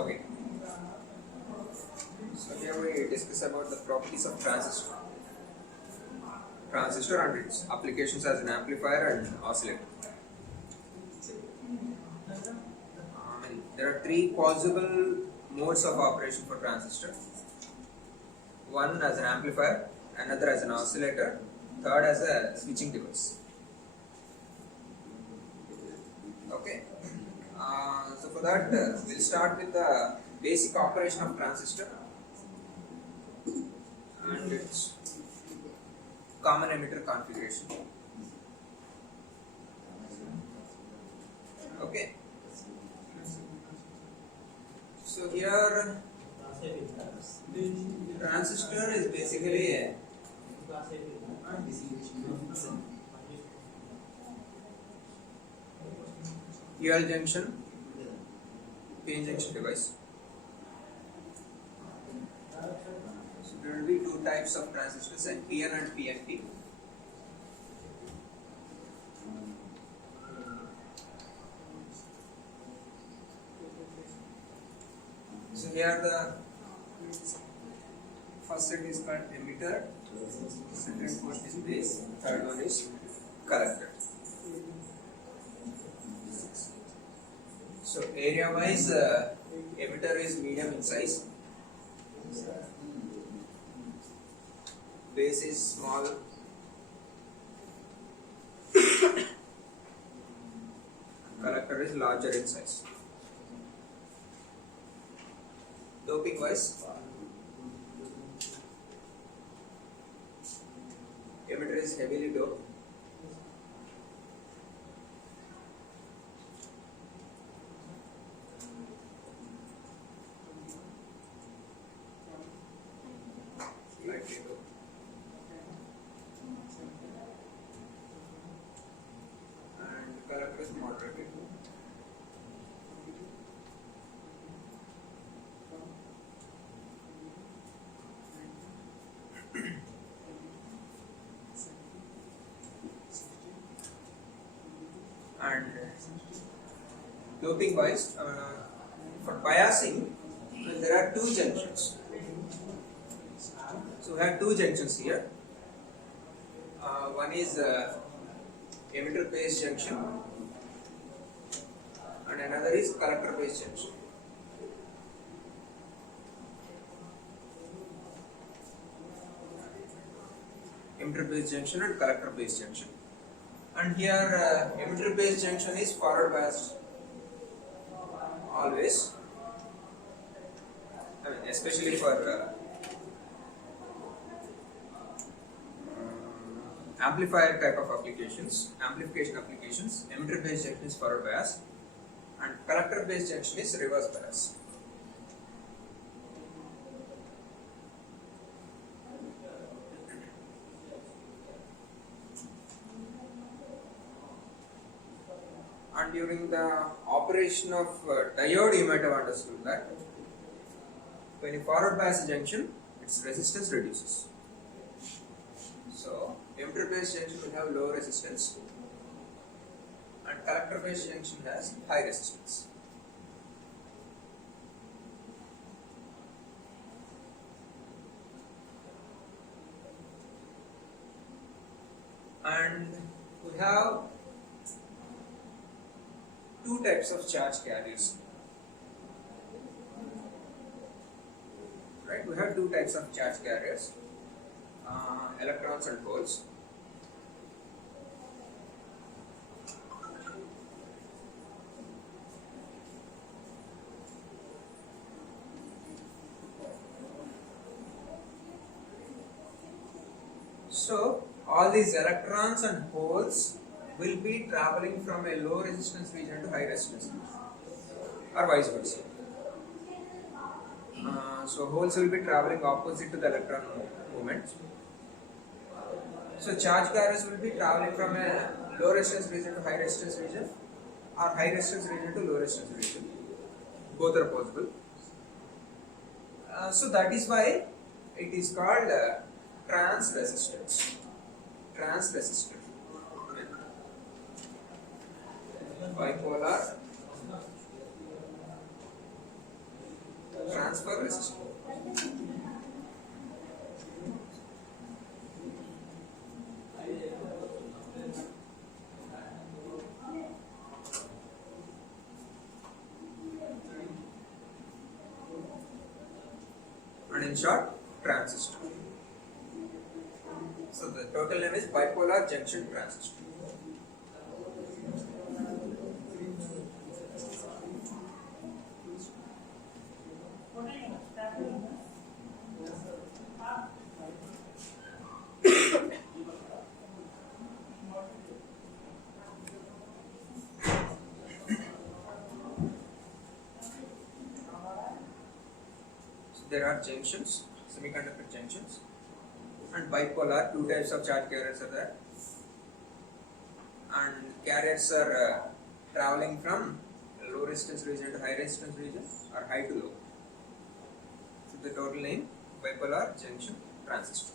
Okay. So here we discuss about the properties of transistor. Transistor and its applications as an amplifier and oscillator. There are three possible modes of operation for transistor. One as an amplifier, another as an oscillator, third as a switching device. Okay. So for that, we'll start with the basic operation of transistor and its common emitter configuration. Okay. So here, transistor is basically a UL junction, PN junction device. So there will be two types of transistors, and PN and PNP. So here the first set is called emitter, second one is base, third one is collector. So area wise, emitter is medium in size, base is small, collector is larger in size. Doping wise, emitter is heavily doped, lightly doped, and collector is moderately doped. And doping wise, for biasing, there are two junctions. So we have two junctions here. One is emitter base junction, and another is collector base junction. Emitter base junction and collector base junction. And here emitter base junction is forward biased always. I mean, especially for amplifier type of applications, amplification applications, emitter base junction is forward bias, and collector base junction is reverse bias. And during the operation of diode, you might have understood that when you forward bias junction, its resistance reduces. So emitter base junction will have low resistance, and collector base junction has high resistance. And we have two types of charge carriers. Right? We have two types of charge carriers, electrons and holes. So all these electrons and holes will be traveling from a low resistance region to high resistance region, or vice versa. So holes will be traveling opposite to the electron movement. So charge carriers will be traveling from a low resistance region to high resistance region, or high resistance region to low resistance region. Both are possible. So that is why it is called trans resistance. Trans resistor. Bipolar transfer resistor. And in short, transistor. So the total name is bipolar junction transistor. There are junctions, semiconductor junctions, and bipolar, two types of charge carriers are there. And carriers are traveling from low resistance region to high resistance region or high to low. So the total name bipolar junction transistor.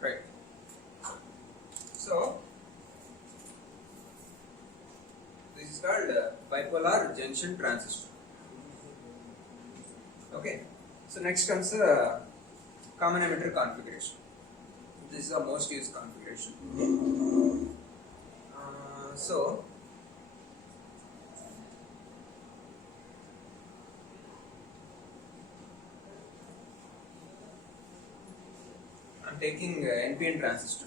Right. So this is called bipolar junction transistor. Okay. So next comes the common emitter configuration. This is the most used configuration. So I'm taking NPN transistor.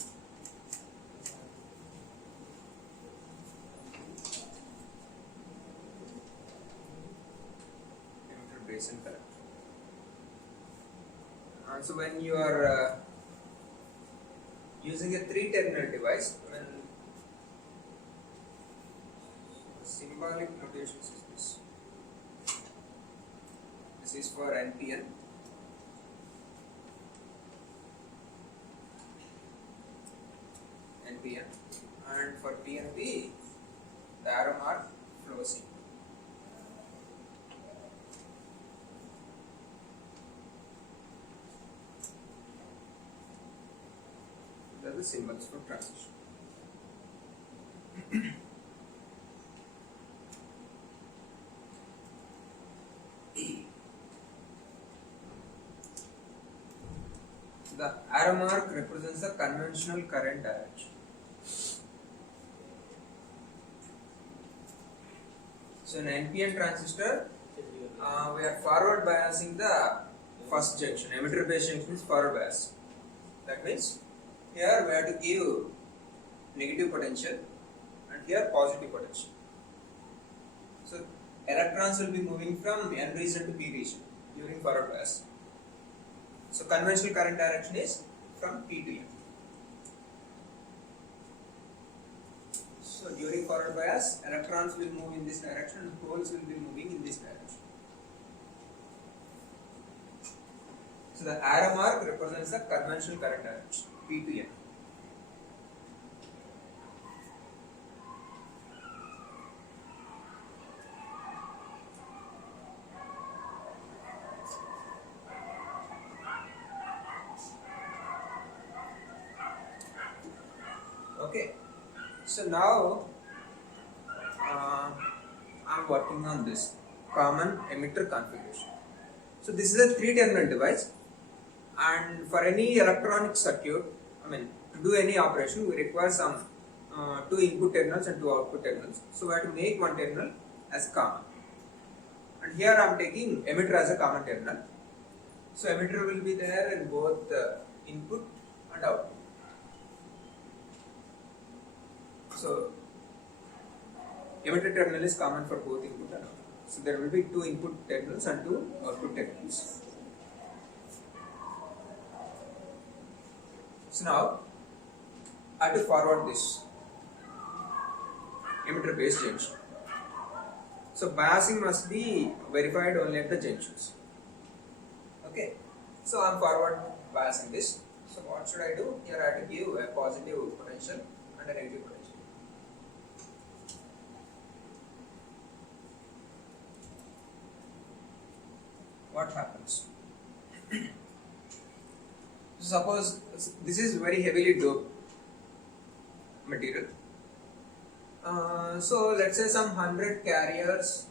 Emitter base and collector. So when you are using a 3-terminal device, when symbolic notations is this. This is for NPN. And for PNP, the arrow mark flows in. These are the symbols for transition. The arrow mark represents the conventional current direction. So in NPN transistor, we are forward biasing the first junction. Emitter base junction is forward bias. That means here we have to give negative potential and here positive potential. So electrons will be moving from N region to P region during forward bias. So conventional current direction is from P to N. So during forward bias, electrons will move in this direction and holes will be moving in this direction. So the arrow mark represents the conventional current direction, P to N. Okay. So now I'm working on this common emitter configuration. So this is a 3-terminal device, and for any electronic circuit, to do any operation, we require some 2 input terminals and 2 output terminals. So we have to make one terminal as common. And here I am taking emitter as a common terminal. So emitter will be there in both input and output. So emitter terminal is common for both input and output. So there will be 2 input terminals and 2 output terminals. So now I have to forward this emitter base junction. So biasing must be verified only at the junctions. Okay. So I am forward biasing this. So what should I do? Here I have to give a positive potential and a negative potential. What happens? Suppose this is very heavily doped material. So let's say some 100 carriers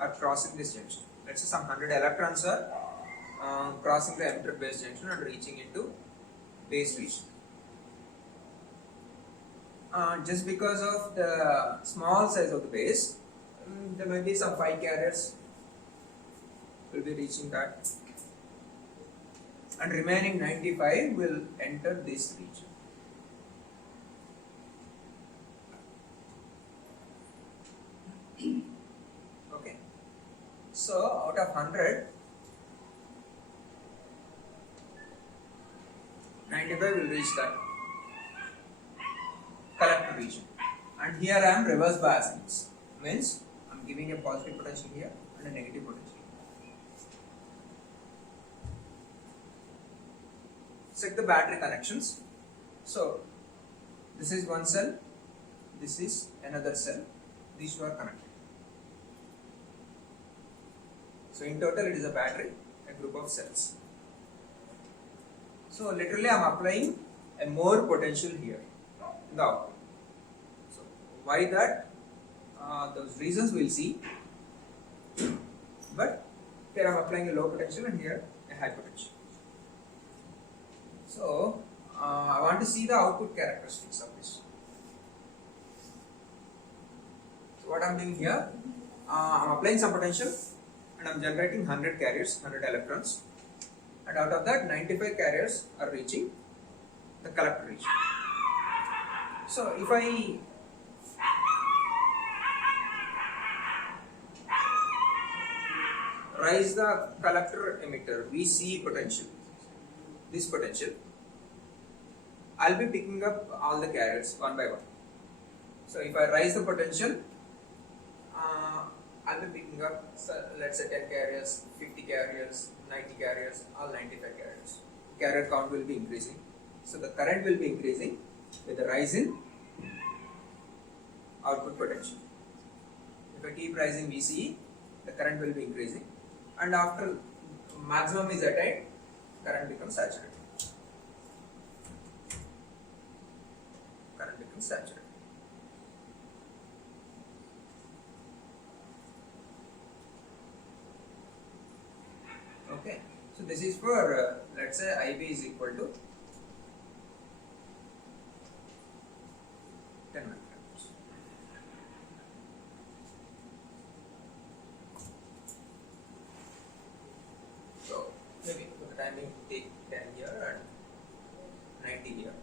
are crossing this junction. Let's say some 100 electrons are crossing the emitter base junction and reaching into base region. Just because of the small size of the base, there may be some 5 carriers will be reaching that, and remaining 95 will enter this region. Okay, so out of 100, 95 will reach that collector region, and here I am reverse biasing this. Means I am giving a positive potential here and a negative potential. Check the battery connections. So this is one cell, this is another cell, these two are connected. So in total it is a battery, a group of cells. So literally I am applying a more potential here in the output. So why that? Those reasons we will see. But here I am applying a low potential and here a high potential. So I want to see the output characteristics of this. So what I am doing here, I am applying some potential and I am generating 100 carriers, 100 electrons, and out of that 95 carriers are reaching the collector region. So if I rise the collector emitter VC potential, this potential, I'll be picking up all the carriers one by one. So if I rise the potential, I'll be picking up, let's say 10 carriers, 50 carriers, 90 carriers, all 95 carriers. Carrier count will be increasing. So the current will be increasing with the rise in output potential. If I keep rising VCE, the current will be increasing, and after maximum is attained, current becomes saturated. Current becomes saturated. Okay, so this is for let's say IB is equal to 10 microns. So maybe for the timing take 10 here and 90 here,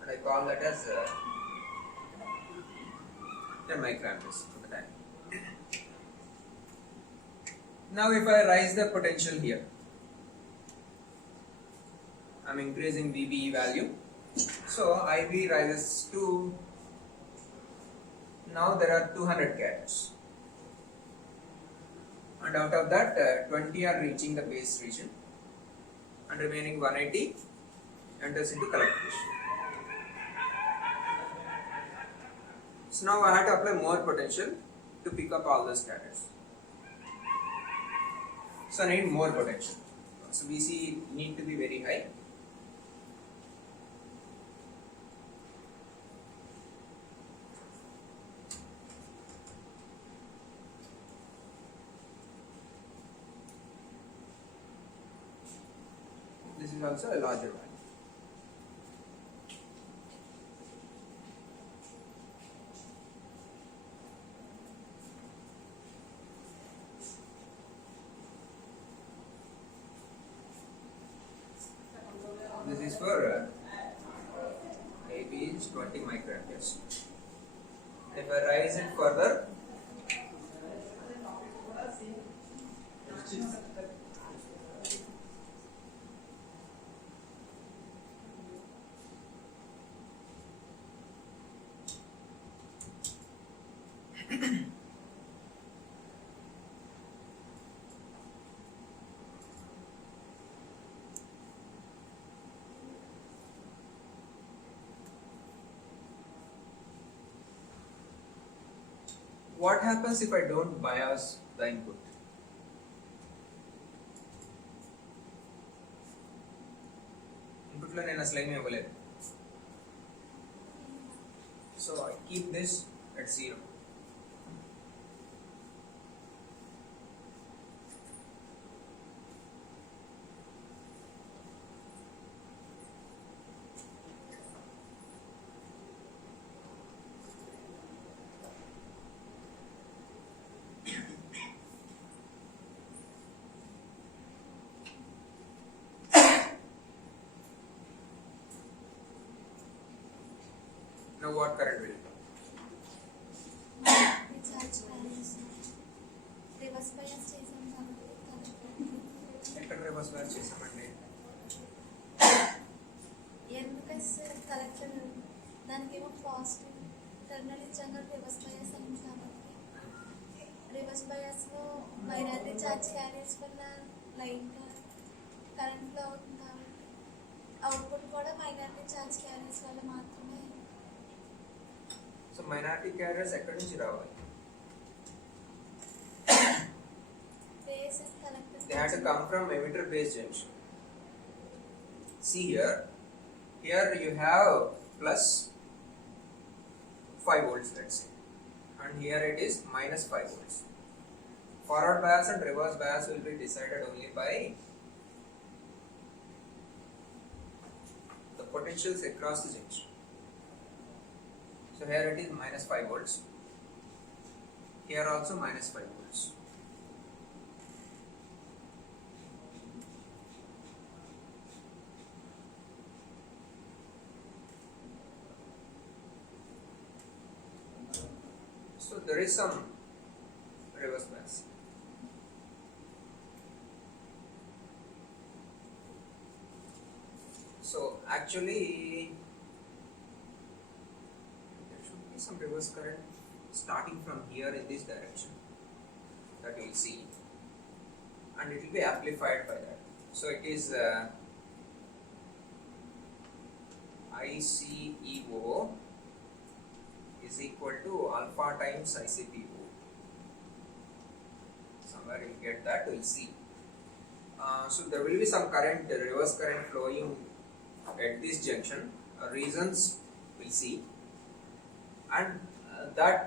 and I call that as 10 microamperes for the time. Now if I rise the potential here, I am increasing VBE value. So IB rises to, now there are 200 carriers, and out of that 20 are reaching the base region and remaining 180 enters into collector region. So now I have to apply more potential to pick up all those carriers. So I need more potential. So VC need to be very high. This is also a larger value. This is for AB is 20 microamperes. If I rise it further, what happens if I don't bias the input? Input lo nenu asalu em ivvaledu. So I keep this at 0. Now what current will come? Reverse bias చేసాం ఎక్కడ reverse bias చేసామండి? ఎందుకంటే collector దానికేమో positive terminal ఇచ్చాక reverse bias అయింది కాబట్టి reverse బయాస్లో minority charge carriers వల్ల లైన్గా కరెంట్ ఫ్లో అవుతుంది కాబట్టి అవుట్పుట్ కూడా మైనారిటీ ఛార్జ్ క్యారియర్స్ వల్ల మాత్రమే. సో మైనారిటీ క్యారియర్స్ ఎక్కడి నుంచి రావాలి? Base is collector. They have to come from emitter base junction. See here you have plus 5 volts, let's say, and here it is minus 5 volts. Forward bias and reverse bias will be decided only by the potentials across the junction. So here it is minus 5 volts, here also minus 5 volts. So there is some reverse bias. So actually there should be some reverse current starting from here in this direction that you will see, and it will be amplified by that. So it is ICEO is equal to alpha times ICPO. Somewhere you get that, we'll see. So there will be some current, reverse current flowing at this junction. Reasons we'll see, and that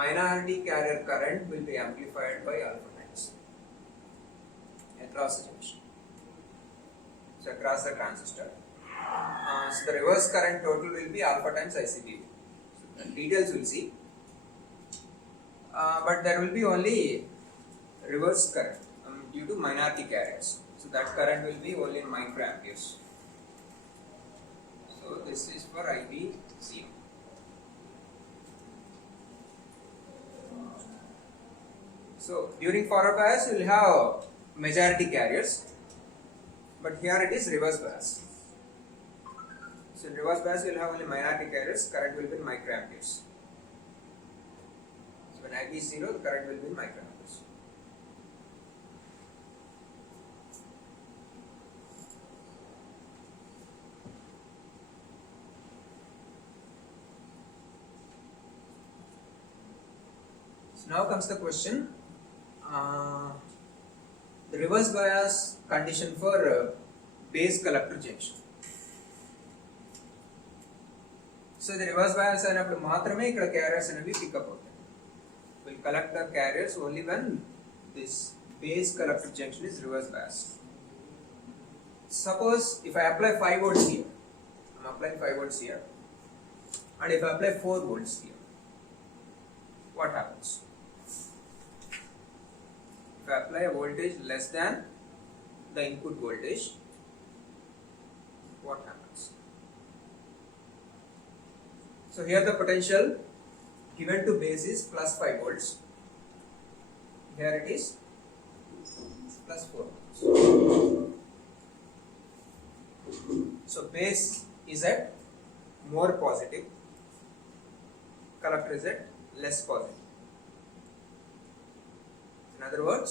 minority carrier current will be amplified by alpha times across the junction. So across the transistor. So the reverse current total will be alpha times ICPO. Details we'll see, but there will be only reverse current due to minority carriers. So that current will be only in microamperes. So this is for IBCO. So during forward bias we will have majority carriers, but here it is reverse bias. So in reverse bias we will have only minority carriers, current will be in microamperes. So when IB is 0, the current will be in microamperes. So now comes the question, the reverse bias condition for base collector junction. So the reverse bias అయినప్పుడు మాత్రమే ఇక్కడ carriers అనేవి pick up అవుతాయి. Will collect the carriers only when this base collector junction is reverse bias. Suppose if I apply 5 volts here, I'm applying 5 volts here, and if I apply 4 volts here, what happens? If I apply a voltage less than the input voltage, what happens? So here the potential given to base is plus 5 volts. Here it is plus 4 volts. So base is at more positive, collector is at less positive. In other words,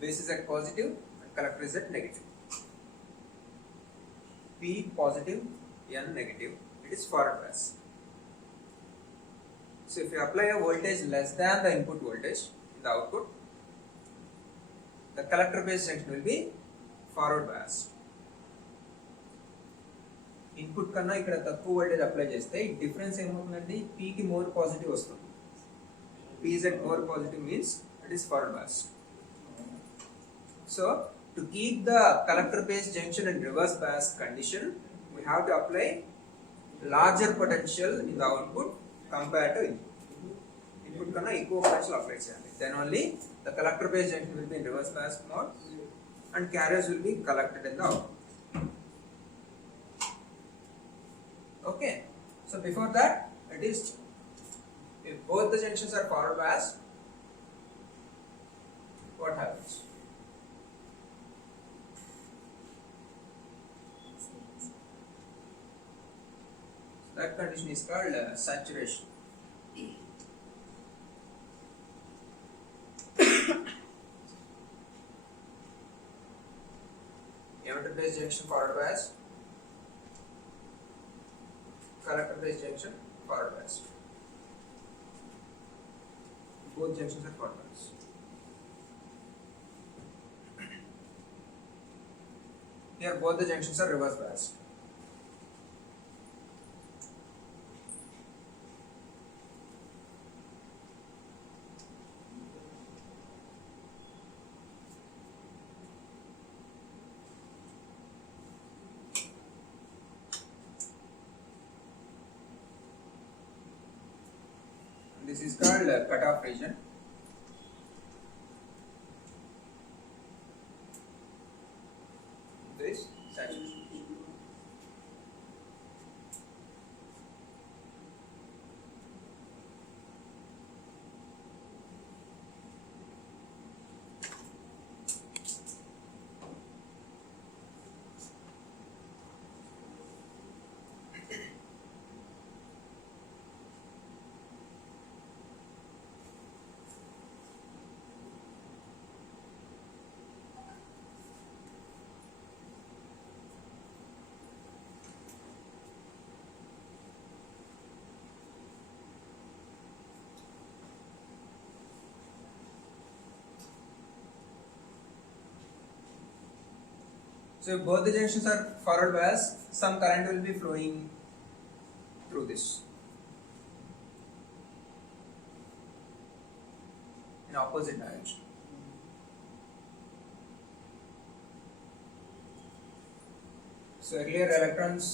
base is at positive and collector is at negative. P positive, N negative, it is forward bias. So if you apply a voltage less than the input voltage in the output, the collector based junction will be forward biased. Input కన్నా ఇక్కడ తక్కువ voltage apply చేస్తే difference ఏమవుతుందంటే P కి more positive వస్తుంది. P is at more positive means it is forward biased. So to keep the collector based junction in reverse bias condition, we have to apply larger potential in the output compared to input. Input కన్నా ఎక్కువ potential apply చేయాలి. Then only the collector based junction will be in reverse bias mode and carriers will be collected in the output. Okay, so before that, it is if both the junctions are forward biased, what happens? That condition is called saturation. Emitter based junction forward biased. Collector based junction forward biased. Both junctions are forward biased. Here both the junctions are reverse biased. This is called cutoff region. This saturation. So if both the junctions are forward biased, some current will be flowing through this in opposite direction. So earlier electrons,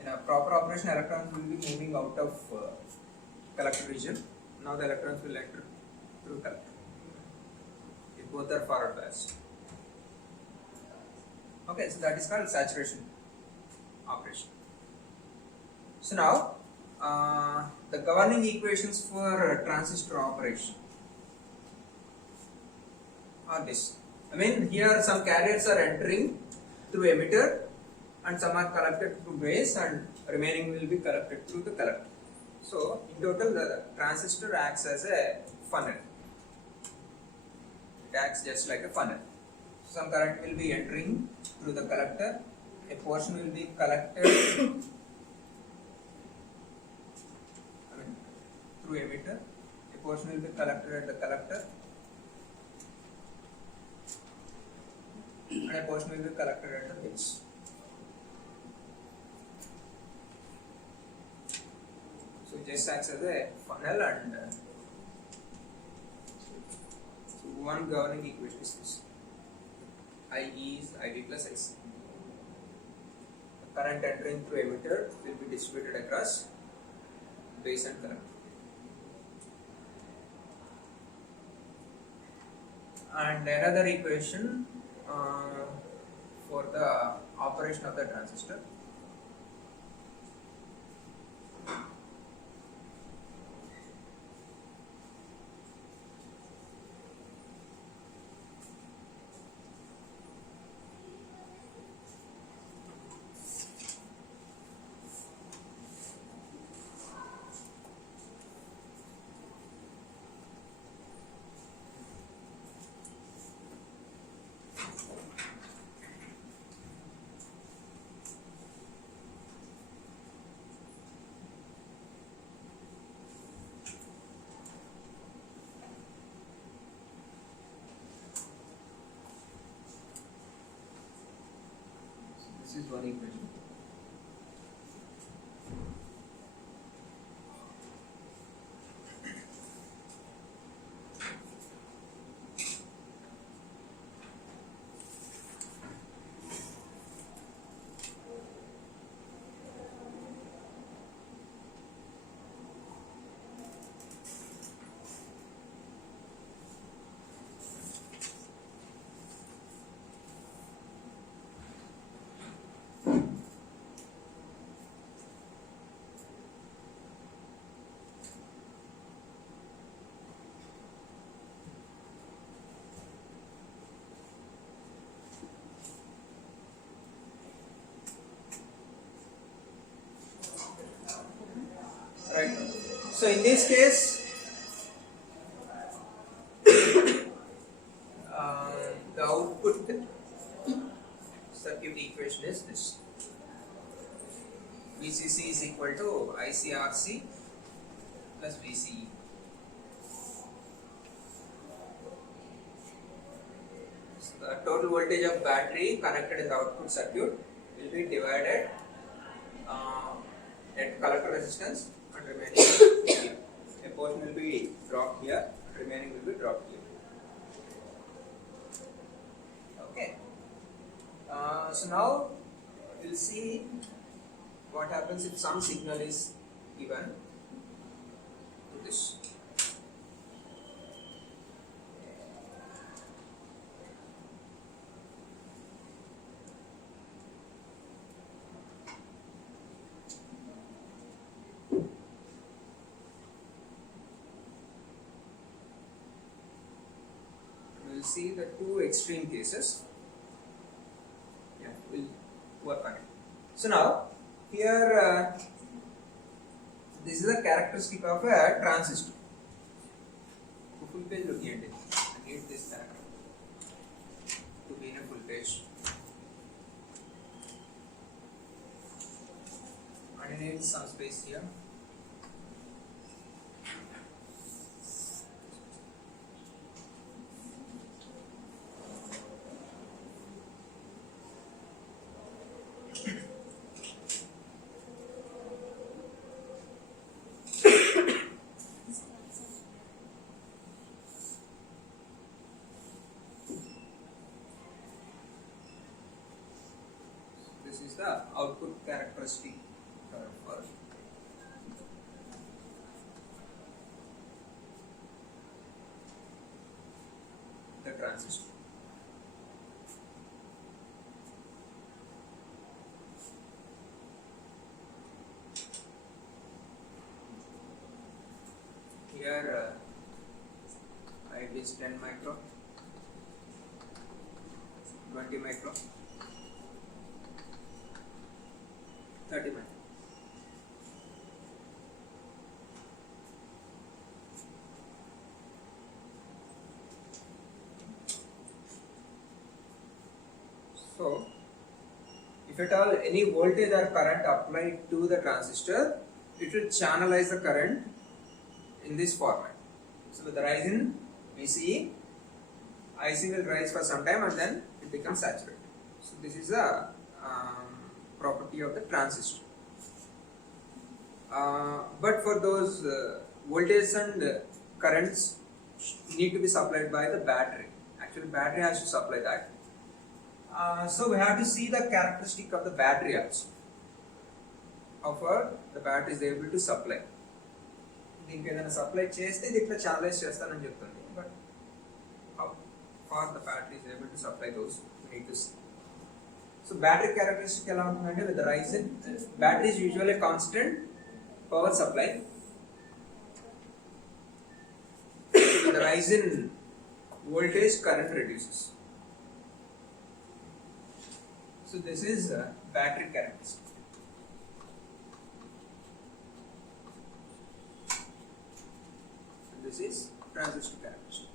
in a proper operation, electrons will be moving out of collector region. Now the electrons will enter through collector if both are forward biased. Okay, so that is called saturation operation. So now the governing equations for transistor operation are this. I mean, here some carriers are entering through emitter and some are collected through base and remaining will be collected through the collector. So in total the transistor acts as a funnel. It acts just like a funnel. Some current will be entering through the collector, a portion will be collected through emitter, a portion will be collected at the collector, and a portion will be collected at the base. So it just acts as a funnel, and one governing equation is this. IE is IB plus IC. The current entering through emitter will be distributed across base and collector. And another equation for the operation of the transistor. This is one equation. Right. So in this case, the output circuit equation is this: VCC is equal to ICRC plus VCE. So the total voltage of battery connected in the output circuit will be divided at collector resistance and remaining here. A portion will be dropped here, remaining will be dropped here. Okay. So now we'll see what happens if some signal is given to this. We'll see the two extreme cases. Yeah, we'll work on it. So now here this is a characteristic of a transistor. Full page looking at it. I need this character to be in a full page. And I need some space here. This is the output characteristic for the transistor. Here it is 10 micro, 20 micro, 30 micro. So, if at all any voltage or current applied to the transistor, it will channelize the current in this format. So with the rise in VCE, IC will rise for some time and then it becomes saturated. So this is a property of the transistor. But for those voltages and currents need to be supplied by the battery. Actually, battery has to supply that. So we have to see the characteristic of the battery also. How far the battery is able to supply. దీనికి ఏదైనా supply చేస్తే ఇది ఇట్లా channelize చేస్తానని చెప్తుంది, but how far the battery is able to supply those we need to see. So battery characteristic ఎలా ఉంటుందంటే with the rise in battery is usually constant power supply. With the rise in voltage, current reduces. So this is battery characteristic. This is transistor characteristic.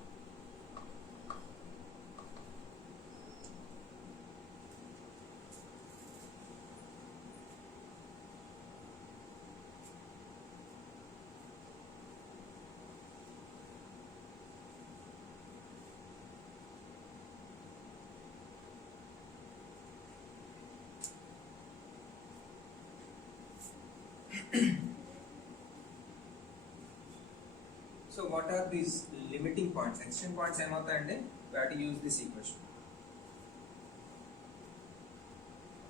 So what are these limiting points? Extension points ఏమవుతాయండి? We have to use this equation.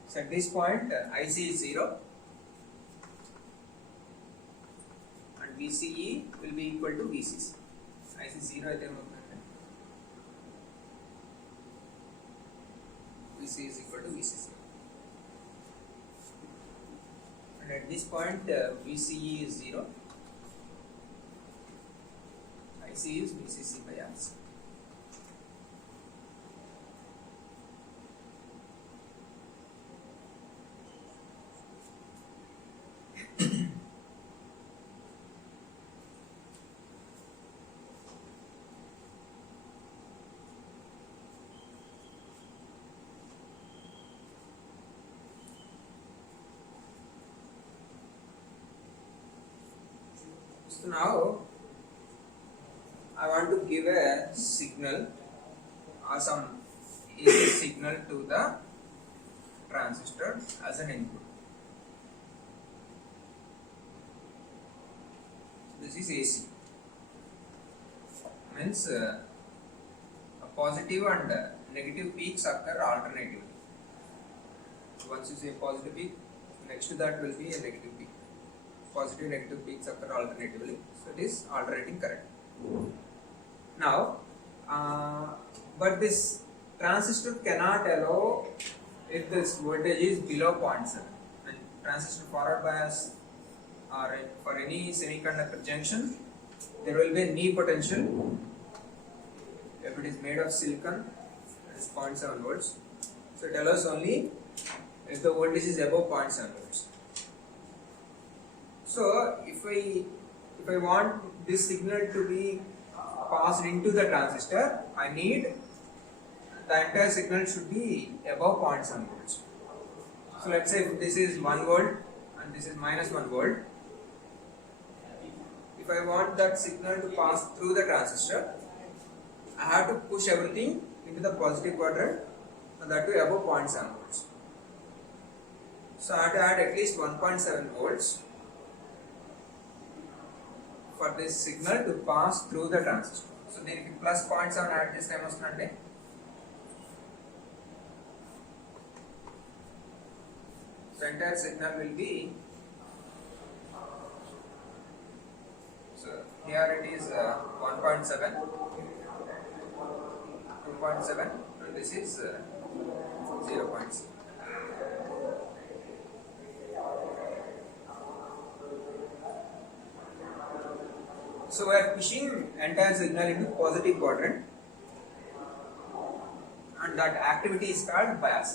So at this point IC is 0 and VCE will be equal to VCC. IC 0 అయితే ఏమవుతుందండి? VC is equal to VCC. And at this point VCE is 0. IC is VCC by RC. So now I want to give a signal or some AC signal to the transistor as an input. This is AC. Means a positive and negative peaks occur alternatively. Once you say positive peak, next to that will be a negative peak. Positive negative peaks occur alternatively. So it is alternating current. Now, but this transistor cannot allow if this voltage is below 0.7. And transistor forward bias or for any semiconductor junction, there will be a knee potential. If it is made of silicon, it is 0.7 volts. So it allows only if the voltage is above 0.7 volts. So if I want this signal to be passed into the transistor, I need the entire signal should be above 0.7 volts. So let's say if this is 1 volt and this is minus 1 volt. If I want that signal to pass through the transistor, I have to push everything into the positive quadrant and that to above 0.7 volts. So I have to add at least 1.7 volts for this signal to pass through the transistor. So దీనికి plus 0.7 add చేస్తే ఏమొస్తుందండి? So entire signal will be, so here it is 1.7, 2.7 and this is 0.7. So we are pushing entire signal into positive quadrant and that activity is called bias.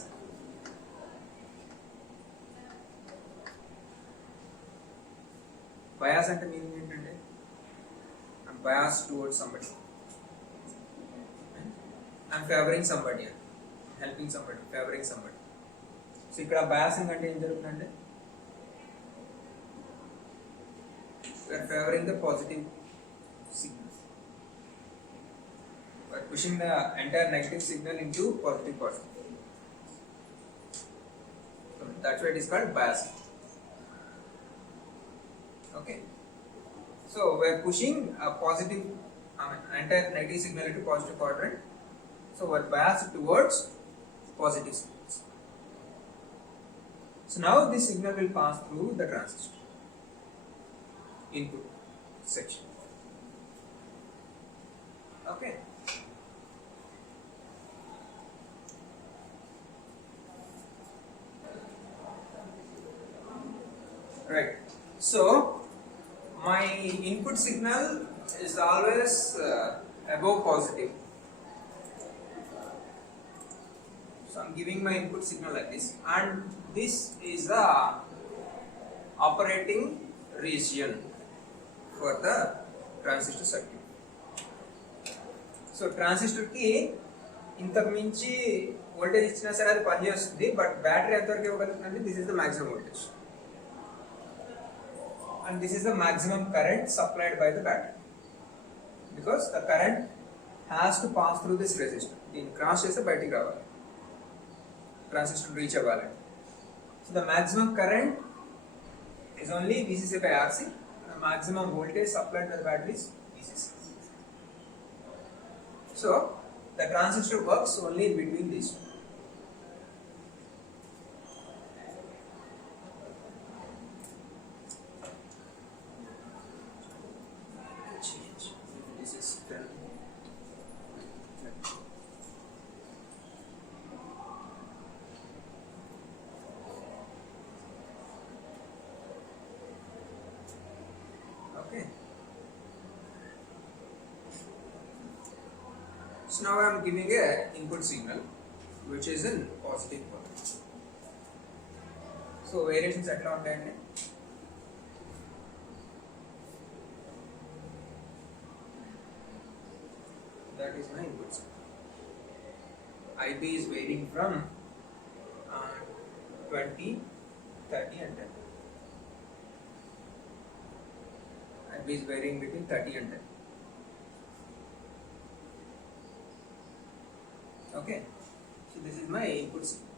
Bias అంటే meaning ఏంటంటే I'm biased towards somebody. I'm favoring somebody, helping somebody, favoring somebody. So ఇక్కడ biasing అంటే ఏం జరుగుతుందంటే we are favoring the positive signals. We are pushing the entire negative signal into positive quadrant. So that's why it is called biasing. Okay. So we are pushing a positive, entire negative signal into positive quadrant. So we are biased towards positive signals. So now this signal will pass through the transistor input section. Okay. Right. So my input signal is always above positive. So I'm giving my input signal like this, and this is the operating region for the transistor circuit. So transistor ki ఇంతకు మించి voltage ఇచ్చినా సరే అది పనిచేస్తుంది, but battery ఎంతవరకు ఇవ్వగలుగుతుందంటే this is the maximum voltage and this is the maximum current supplied by the battery because the current has to pass through this resistor. దీన్ని cross చేస్తే బయటికి రావాలి, ట్రాన్సిస్టర్ రీచ్ అవ్వాలి. So the maximum current is only VCC by RC. The maximum voltage supplied to the battery is VCC. So the transistor works only in between these two. This is 10. Okay. So now I am giving a input signal which is in positive polarity. So variations ఎట్లా ఉంటాయండి? That is my input signal. IB is varying from 20, 30 and 10. IB is varying between 30 and 10. Okay, so this is my input signal.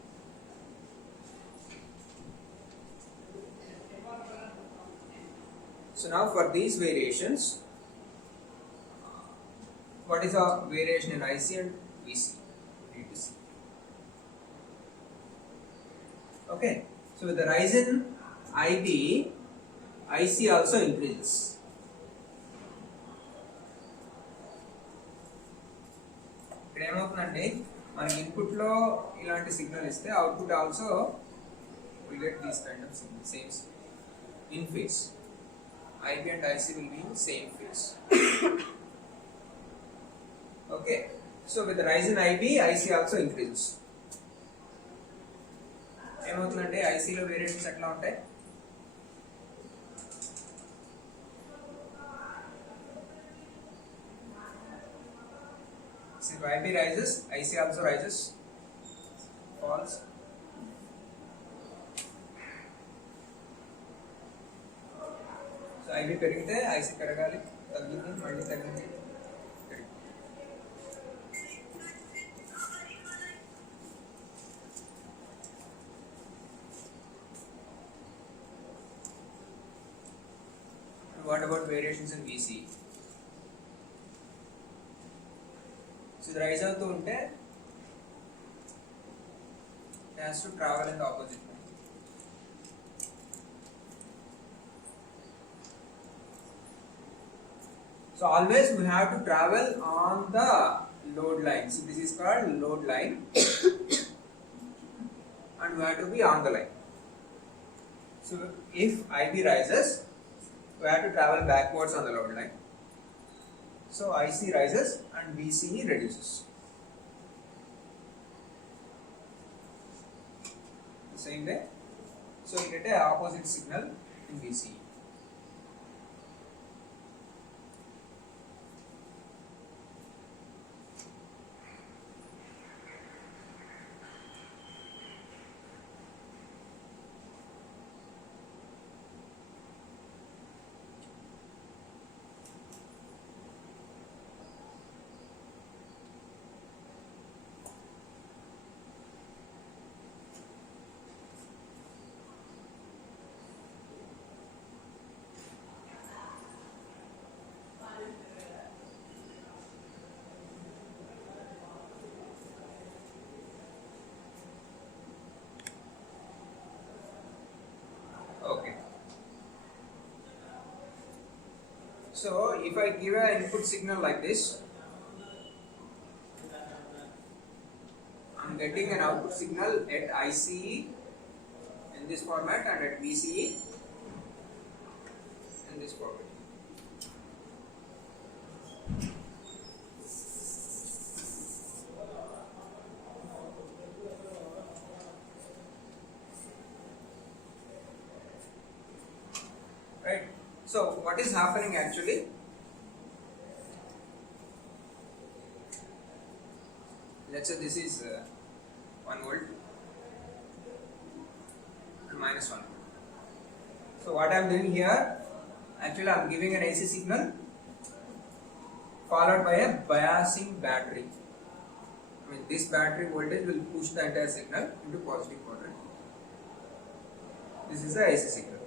So now for these variations, what is the variation in IC and VC? We need to see. Okay, so with the rise in IB, IC also increases. ఇక్కడ ఏమవుతుందంటే మన input లో ఇలాంటి signal ఇస్తే output also will get these kind of signal same in phase. IB and IC will be in same phase. Okay, so with the rise in IB, IC also increases. ఏమవుతుందంటే IC లో variations ఎట్లా ఉంటాయి? So if IB rises, IC also rises, falls. So IB పెరిగితే IC పెరగాలి, తగ్గితే మళ్ళీ తగ్గింది. What about variations in VC? So the rise అవుతూ ఉంటే it has to travel in the opposite way. So always we have to travel on the load line. So this is called load line and we have to be on the line. So if IB rises, we have to travel backwards on the load line. So IC rises and VCE reduces. The same way. So you get an opposite signal in VCE. Okay. So if I give an input signal like this, I'm getting an output signal at ICE in this format and at VCE in this format. Right. So what is happening actually? Let's say this is 1 volt and minus 1 volt. So what I am doing here, actually I am giving an AC signal followed by a biasing battery. I mean this battery voltage will push the entire signal into positive quadrant. This is the AC signal.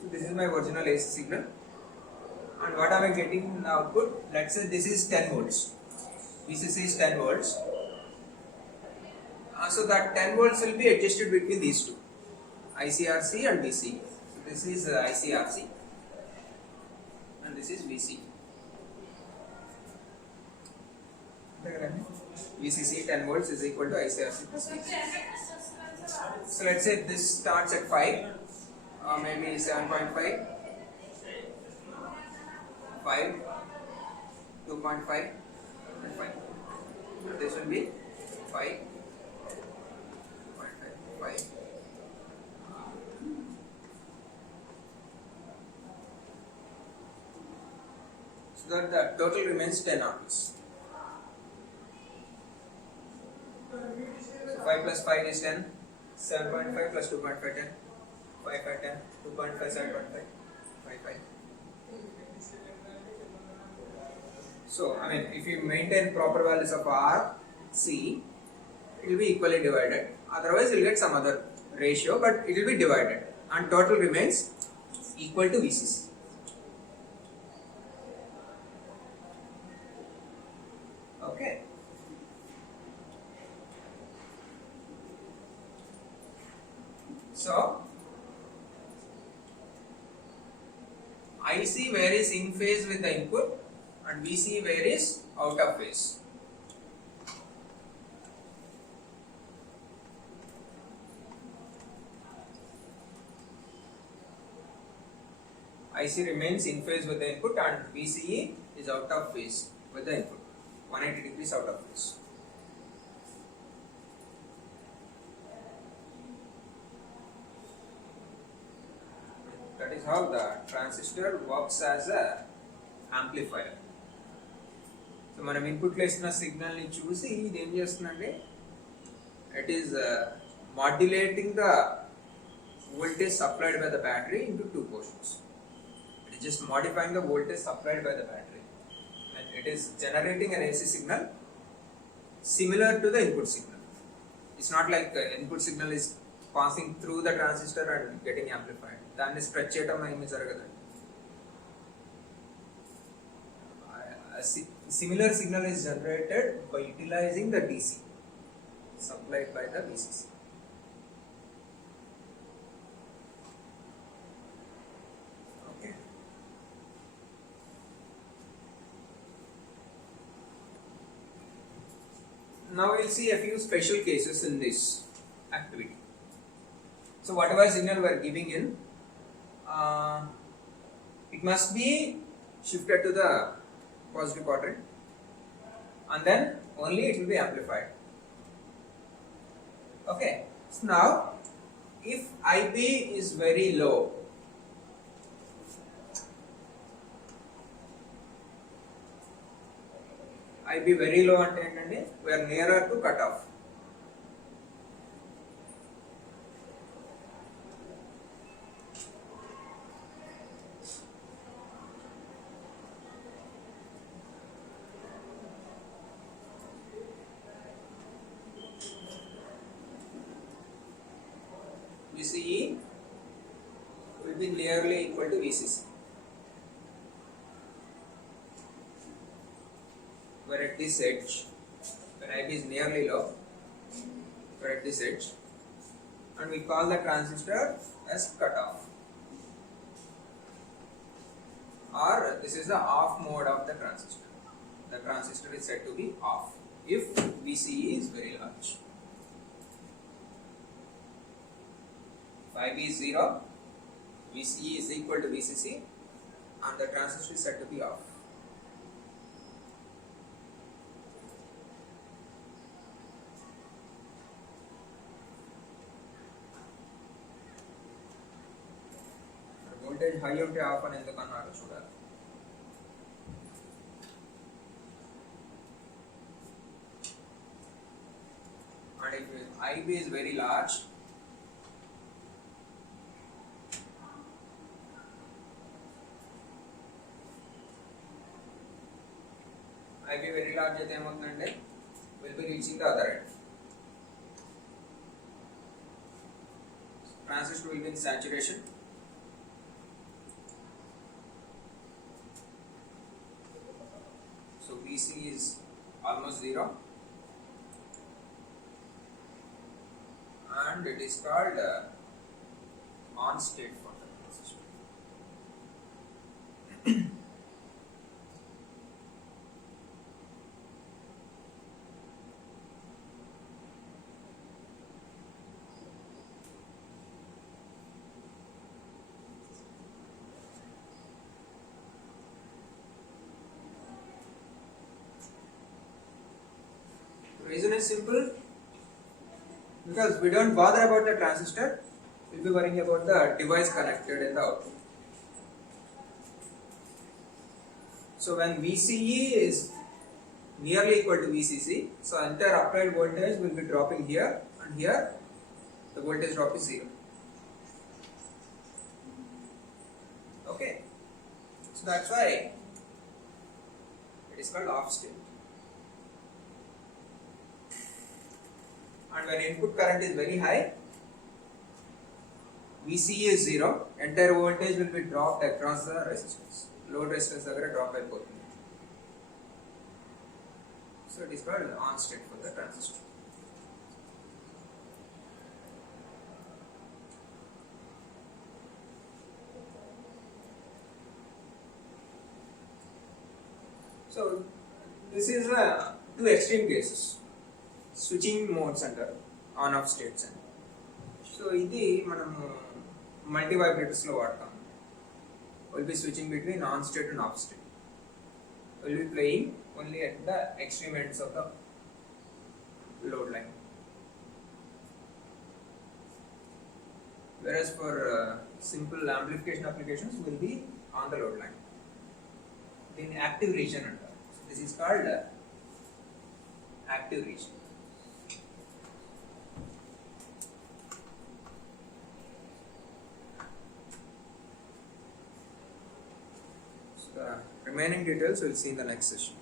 So this is my original AC signal, and what am I getting in the output? Let's say this is 10 volts. VCC is 10 volts. So that 10 volts will be adjusted between these two, ICRC and VCE. So this is ICRC and this is VCE. VCC 10 volts is equal to ICRC plus VCE. So let's say this starts at 5, maybe 7.5, 5, 2.5 and 5. This will be 5, 5. So that the total remains 10 amps. So 5 plus 5 is 10, 7.5 plus 2.5 10, 5 5 10, 2.5 7.5, 5 5. So I mean, if you maintain proper values of R, C, it will be equally divided. Otherwise, you will get some other ratio, but it will be divided, and total remains equal to VCC. Okay. So IC varies in phase with the input, and VC varies out of phase. IC remains in phase with the input, and VCE is out of phase with the input, 180 degrees out of phase. That is how the transistor works as a amplifier. So మనం ఇన్పుట్లో ఇస్తున్న సిగ్నల్ని చూసి ఇది ఏం చేస్తుందంటే it is modulating the voltage supplied by the battery into two portions. It is just modifying the voltage supplied by the battery, and it is generating an AC signal similar to the input signal. It's not like the input signal is passing through the transistor and getting amplified. దాన్ని stretch చేయడం ఏమి జరగదండి. A similar signal is generated by utilizing the DC supplied by the VCC. Okay. Now we'll see a few special cases in this activity. So whatever signal we are giving in, it must be shifted to the positive quadrant, and then only it will be amplified. Okay. So now, if IB is very low, IB very low అంటే ఏంటంటే we are nearer to cutoff. VCE will be nearly equal to VCC, where at this edge, when IB is nearly low, we're at this edge, and we call the transistor as cutoff, or this is the off mode of the transistor. The transistor is said to be off if VCE is very large. If IB is 0, VCE is equal to VCC, and the transistor is said to be off. Voltage high unte off అని ఎందుకు అన్నారో చూడాలి. And if IB is very large, IB very large అయితే ఏమవుతుందంటే will be reaching the other end. Transistor will be in saturation, VC is almost 0, and it is called on state for the transistor. The reason is simple, because we don't bother about the transistor, we'll be worrying about the device connected in the output. So when VCE is nearly equal to VCC, so entire applied voltage will be dropping here, and here the voltage drop is 0. Okay, so that's why it is called off state. And when input current is very high, VCE is 0, entire voltage will be dropped across the resistance. Load resistance agara drop అయిపోతుంది. So it is called on state for the transistor. So this is two extreme cases. Switching modes అంటారు, on off states అని. So ఇది మనము multi vibrators లో వాడతాం. Will be switching between on state and of state. Will be playing only at the extreme ends of the load line. Whereas for simple amplification applications will be on the load line. Then active region అంటారు. So this is called active region. So the remaining details we'll see in the next session.